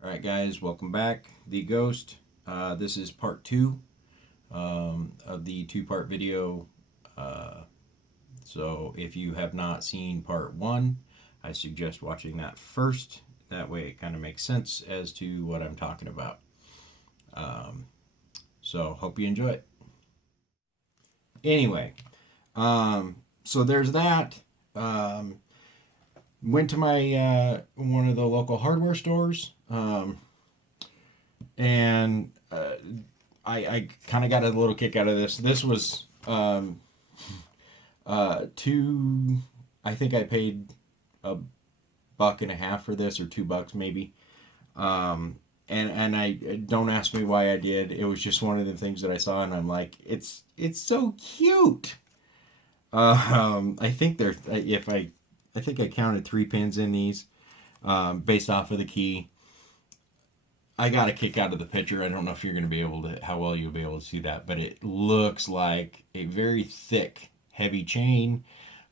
Alright guys, welcome back. The Ghost. This is part 2 of the two-part video. Uh, so if you have not seen part 1, I suggest watching that first. That way it kind of makes sense as to what I'm talking about. Um, so hope you enjoy it. Anyway, so there's that. Went to my one of the local hardware stores. And I kind of got a little kick out of this. This was two. I think I paid $1.50 for this, or $2 maybe. And I don't ask me why I did. It was just one of the things that I saw, and I'm like, it's so cute. I think there. If I think I counted 3 pins in these, based off of the key. I got a kick out of the picture. I don't know if you're going to be able to, how well you'll be able to see that, but it looks like a very thick, heavy chain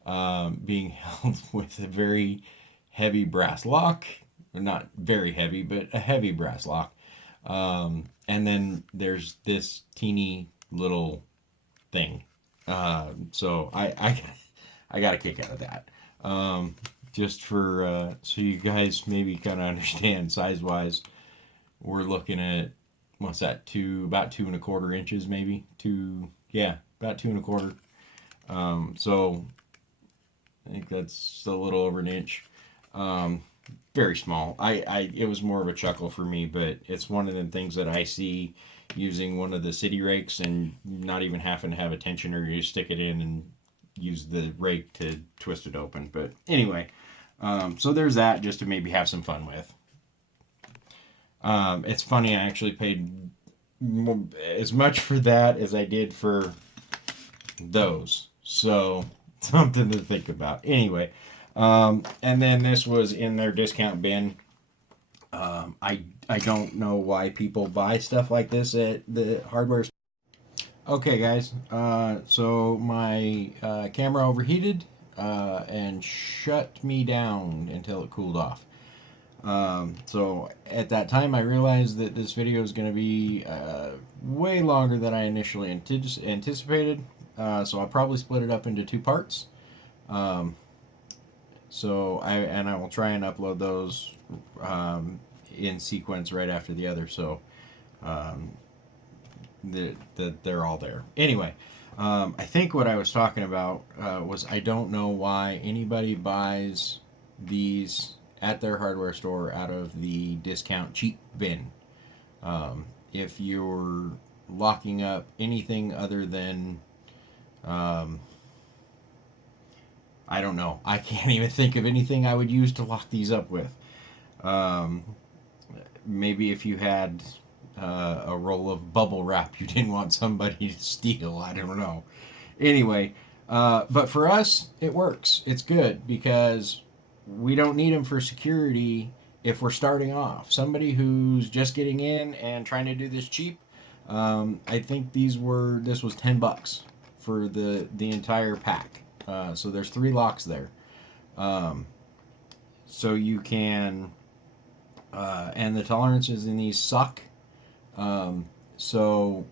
being held with a very heavy brass lock. Not very heavy, but a heavy brass lock. And then there's this teeny little thing. So I got a kick out of that. Just for so you guys maybe kind of understand size wise, we're looking at, what's that, about 2.25 inches, maybe about 2.25. So I think that's a little over an inch. Very small. It was more of a chuckle for me, but it's one of the things that I see using one of the city rakes and not even having to have a tensioner. You stick it in and use the rake to twist it open. But anyway, so there's that, just to maybe have some fun with. It's funny, I actually paid as much for that as I did for those. So, something to think about. Anyway, and then this was in their discount bin. I don't know why people buy stuff like this at the hardware store. Okay, guys. So my camera overheated and shut me down until it cooled off. So at that time, I realized that this video is going to be way longer than I initially anticipated. So I'll probably split it up into 2 parts. So I will try and upload those in sequence right after the other. So that they're all there. Anyway, I think what I was talking about was, I don't know why anybody buys these at their hardware store out of the discount cheap bin. If you're locking up anything other than, I don't know, I can't even think of anything I would use to lock these up with. Maybe if you had a roll of bubble wrap you didn't want somebody to steal, I don't know. Anyway, but for us, it works. It's good because we don't need them for security if we're starting off. Somebody who's just getting in and trying to do this cheap, I think this was $10 for the entire pack. So there's 3 locks there. So you can, and the tolerances in these suck. So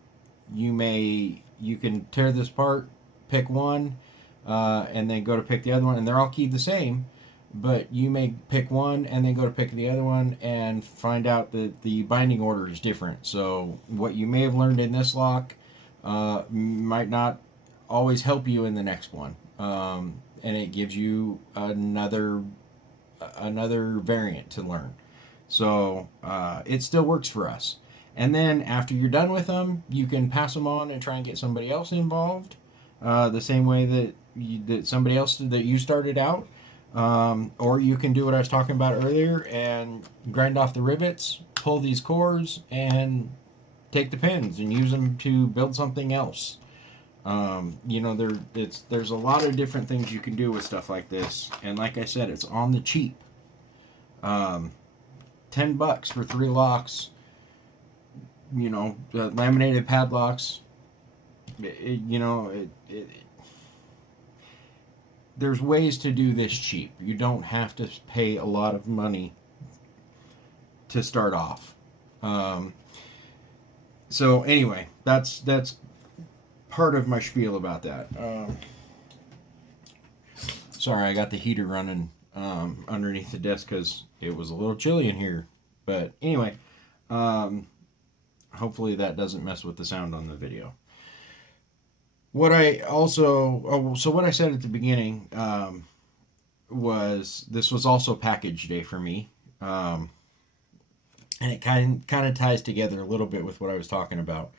you can tear this apart, pick one, and then go to pick the other one, and they're all keyed the same. But you may pick one and then go to pick the other one and find out that the binding order is different. So what you may have learned in this lock might not always help you in the next one. And it gives you another variant to learn. So it still works for us. And then after you're done with them, you can pass them on and try and get somebody else involved, the same way that somebody else that you started out. Or you can do what I was talking about earlier and grind off the rivets, pull these cores, and take the pins and use them to build something else. There's a lot of different things you can do with stuff like this, and like I said, it's on the cheap. $10 for 3 locks. Laminated padlocks. There's ways to do this cheap. You don't have to pay a lot of money to start off. Um, so anyway, that's part of my spiel about that. Sorry, I got the heater running underneath the desk because it was a little chilly in here. But anyway, um, hopefully that doesn't mess with the sound on the video. What I also, oh, so what I said at the beginning was this was also package day for me. And it kind of ties together a little bit with what I was talking about.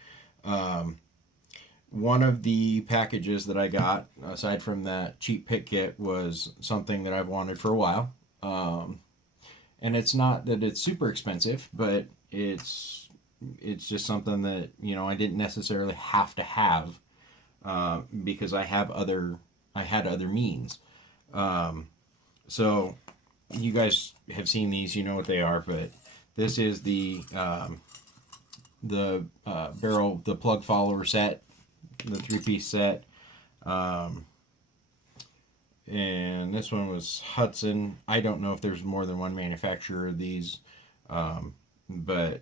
Um, One of the packages that I got, aside from that cheap pick kit, was something that I've wanted for a while. And it's not that it's super expensive, but it's just something that I didn't necessarily have to have because I had other means. So you guys have seen these, you know what they are, but this is the barrel, the plug follower set, the 3-piece set. And this one was Hudson. I don't know if there's more than one manufacturer of these, but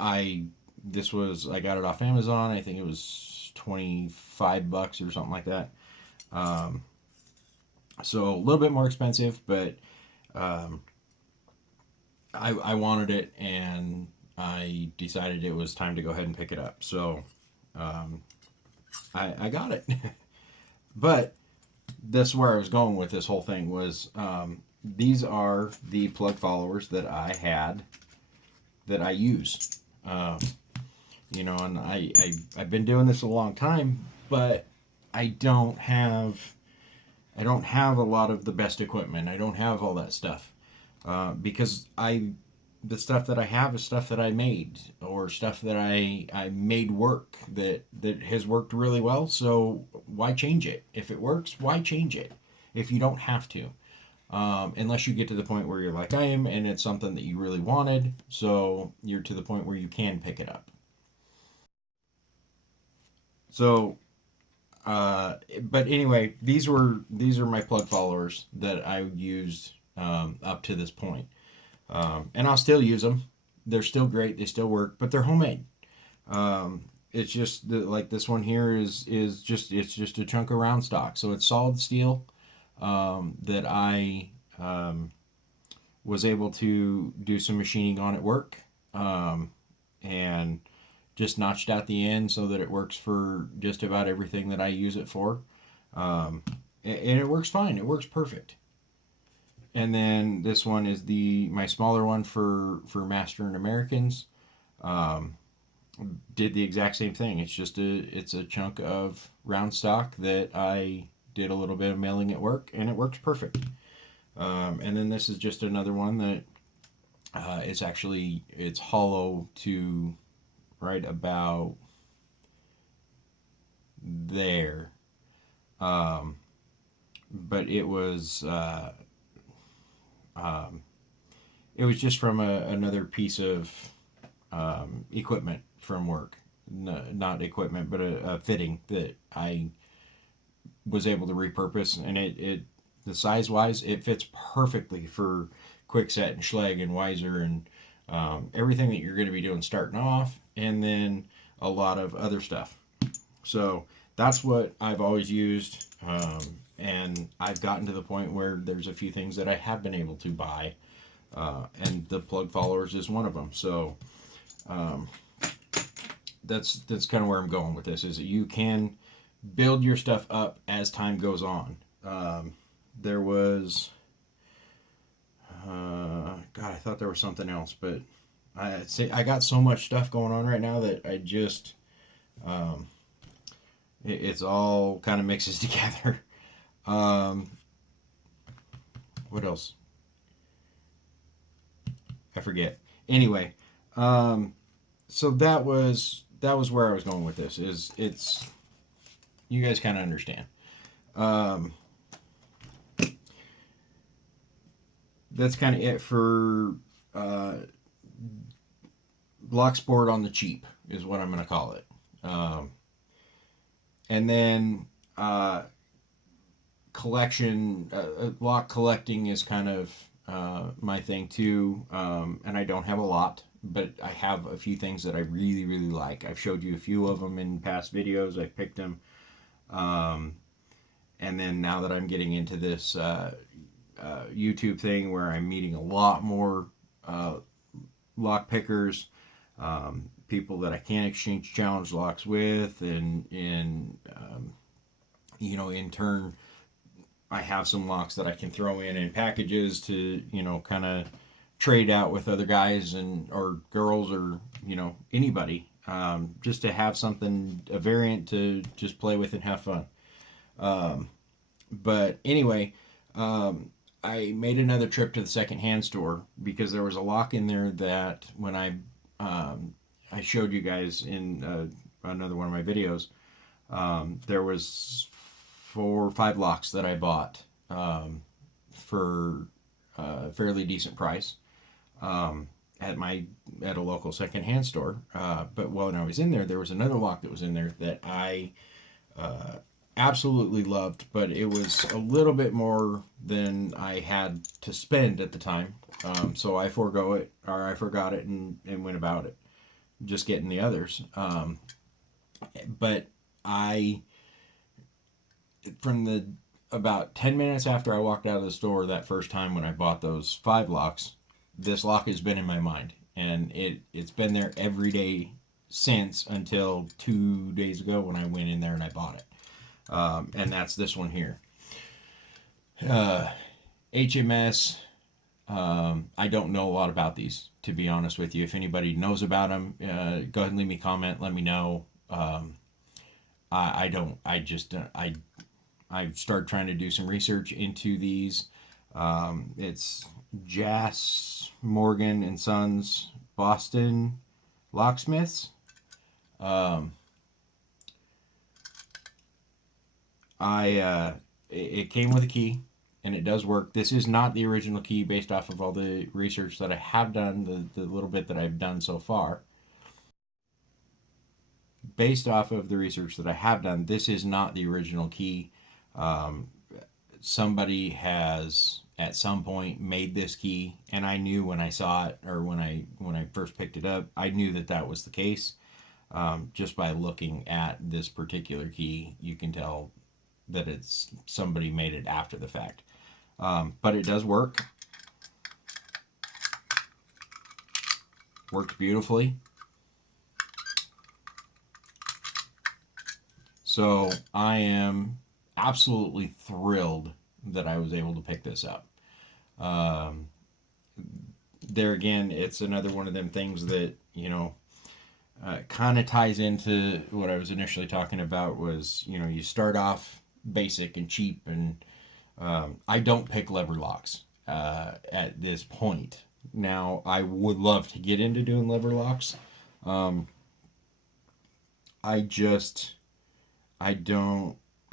I got it off Amazon. I think it was $25 or something like that. So a little bit more expensive, but I wanted it, and I decided it was time to go ahead and pick it up. So I got it. But that's where I was going with this whole thing was these are the plug followers that I had that I use. And I've been doing this a long time, but I don't have a lot of the best equipment. I don't have all that stuff because the stuff that I have is stuff that I made or stuff that I made work that has worked really well. So why change it? If it works, why change it? If you don't have to, unless you get to the point where you're like I am, and it's something that you really wanted. So you're to the point where you can pick it up. So but anyway, these are my plug followers that I used up to this point, and I'll still use them. They're still great. They still work, but they're homemade. It's just like this one here is just it's just a chunk of round stock, so it's solid steel that I was able to do some machining on at work, and just notched out the end so that it works for just about everything that I use it for. And it works fine. It works perfect. And then this one is my smaller one for Master and Americans. Did the exact same thing. It's a chunk of round stock that I did a little bit of milling at work, and it works perfect. And then this is just another one that it's hollow to right about there. But it was just from another piece of equipment from work. No, not equipment, but a fitting that I was able to repurpose, and it the size wise it fits perfectly for Quickset and Schlage and Weiser and everything that you're going to be doing starting off, and then a lot of other stuff. So that's what I've always used, and I've gotten to the point where there's a few things that I have been able to buy, and the plug followers is one of them. So that's kind of where I'm going with this, is that you can build your stuff up as time goes on. There was God, I thought there was something else, but I got so much stuff going on right now that I just it's all kind of mixes together. What else? I forget. Anyway, so that was where I was going with this. It's you guys kind of understand. That's kind of it for locksport on the cheap is what I'm going to call it. And then collection, lock collecting is kind of my thing too, and I don't have a lot, but I have a few things that I really, really like. I've showed you a few of them in past videos. I've picked them. Um, and then now that I'm getting into this YouTube thing where I'm meeting a lot more lock pickers, people that I can exchange challenge locks with, and in turn, I have some locks that I can throw in packages to kind of trade out with other guys and or girls or anybody, just to have something a variant to just play with and have fun. But anyway, I made another trip to the secondhand store because there was a lock in there that when I showed you guys in another one of my videos, there was 4 or 5 locks that I bought for a fairly decent price at a local secondhand store. But when I was in there, there was another lock that was in there that I absolutely loved, but it was a little bit more than I had to spend at the time. So I forgot it and went about it, just getting the others. But from the about 10 minutes after I walked out of the store that first time when I bought those 5 locks, this lock has been in my mind, and it's been there every day since until 2 days ago when I went in there and I bought it. And that's this one here. HMS. I don't know a lot about these, to be honest with you. If anybody knows about them, go ahead and leave me a comment. Let me know. I don't. I've started trying to do some research into these. It's Jas Morgan and Sons, Boston locksmiths. It came with a key, and it does work. This is not the original key based off of all the research that I have done, the little bit that I've done so far. Based off of the research that I have done, this is not the original key. Somebody has at some point made this key, and I knew when I saw it, or when I first picked it up, I knew that was the case. Just by looking at this particular key, you can tell that it's somebody made it after the fact. But it does work. Works beautifully. So I am absolutely thrilled that I was able to pick this up. There again, it's another one of them things that, kind of ties into what I was initially talking about was, you start off basic and cheap, and I don't pick lever locks at this point. Now, I would love to get into doing lever locks. I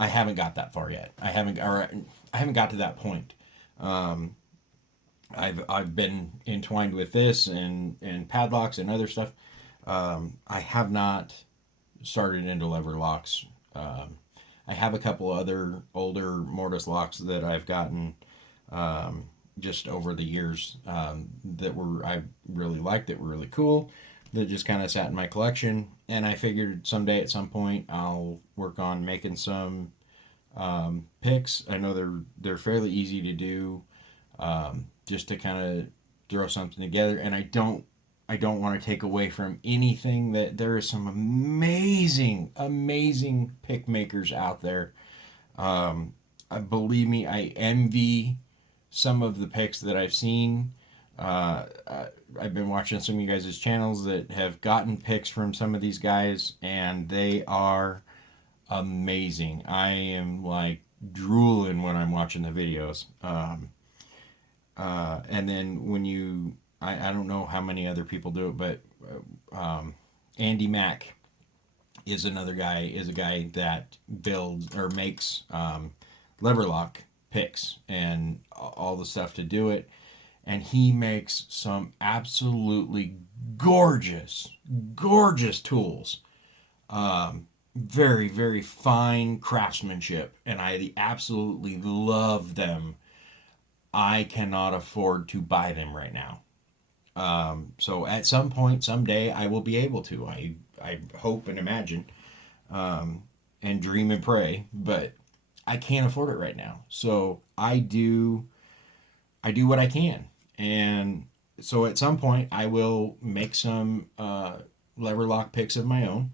haven't got that far yet. I haven't got to that point. I've been entwined with this and padlocks and other stuff. I have not started into lever locks. I have a couple other older mortise locks that I've gotten just over the years that I really liked, that were really cool, that just kind of sat in my collection. And I figured someday at some point I'll work on making some picks. I know they're fairly easy to do, just to kind of throw something together. And I don't want to take away from anything, that there are some amazing pick makers out there. Believe me, I envy some of the picks that I've seen. I've been watching some of you guys' channels that have gotten picks from some of these guys, and they are amazing. I am like drooling when I'm watching the videos. And then when I don't know how many other people do it, but Andy Mack is a guy that builds or makes lever lock picks and all the stuff to do it. And he makes some absolutely gorgeous tools. Very, very fine craftsmanship. And I absolutely love them. I cannot afford to buy them right now. So at some point, someday, I will be able to. I hope and imagine, and dream and pray, but I can't afford it right now. So I do what I can, and so at some point I will make some lever lock picks of my own.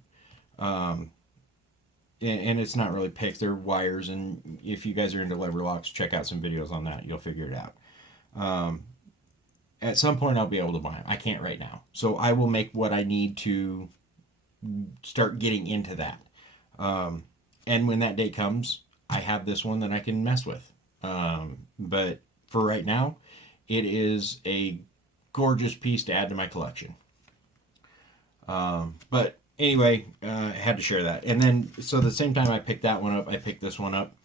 Um, and it's not really picks; they're wires. And if you guys are into lever locks, check out some videos on that. You'll figure it out. Um, at some point, I'll be able to buy them. I can't right now, so I will make what I need to start getting into that. Um, and when that day comes, I have this one that I can mess with. But for right now, it is a gorgeous piece to add to my collection. But anyway, I had to share that. And then, so the same time I picked that one up, I picked this one up.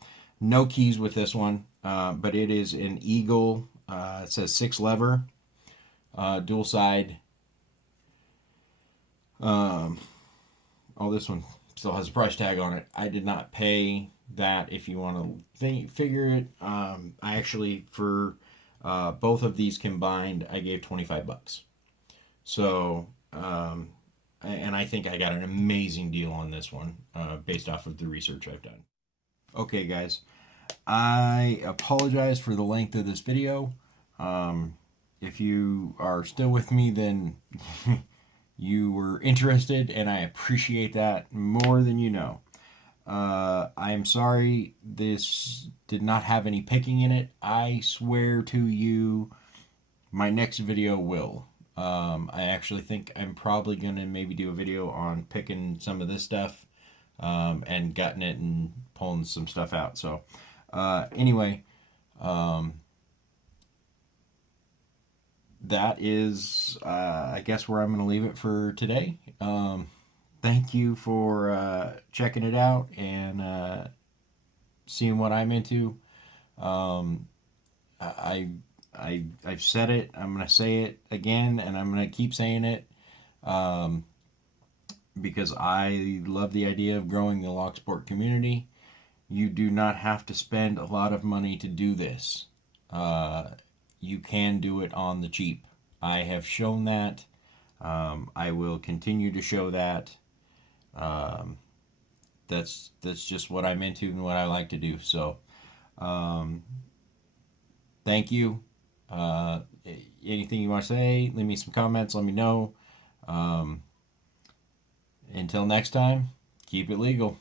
No keys with this one, but it is an Eagle. It says 6 lever, dual side. Um, oh, this one still has a price tag on it. I did not pay that. If you want to figure it, I actually for both of these combined, I gave $25. So, and I think I got an amazing deal on this one based off of the research I've done. Okay, guys, I apologize for the length of this video. If you are still with me, then you were interested, and I appreciate that more than you know. I am sorry this did not have any picking in it. I swear to you, my next video will. I actually think I'm probably going to maybe do a video on picking some of this stuff and gutting it and pulling some stuff out. So, anyway, that is, I guess, where I'm going to leave it for today. Thank you for checking it out and seeing what I'm into. Um, I, I've said it. I'm gonna say it again, and I'm gonna keep saying it um, because I love the idea of growing the locksport community. You do not have to spend a lot of money to do this. Uh, you can do it on the cheap. I have shown that. I will continue to show that. Um, that's just what I'm into and what I like to do. So, um, thank you. Uh, Anything you want to say, leave me some comments. Let me know. Um, until next time, keep it legal.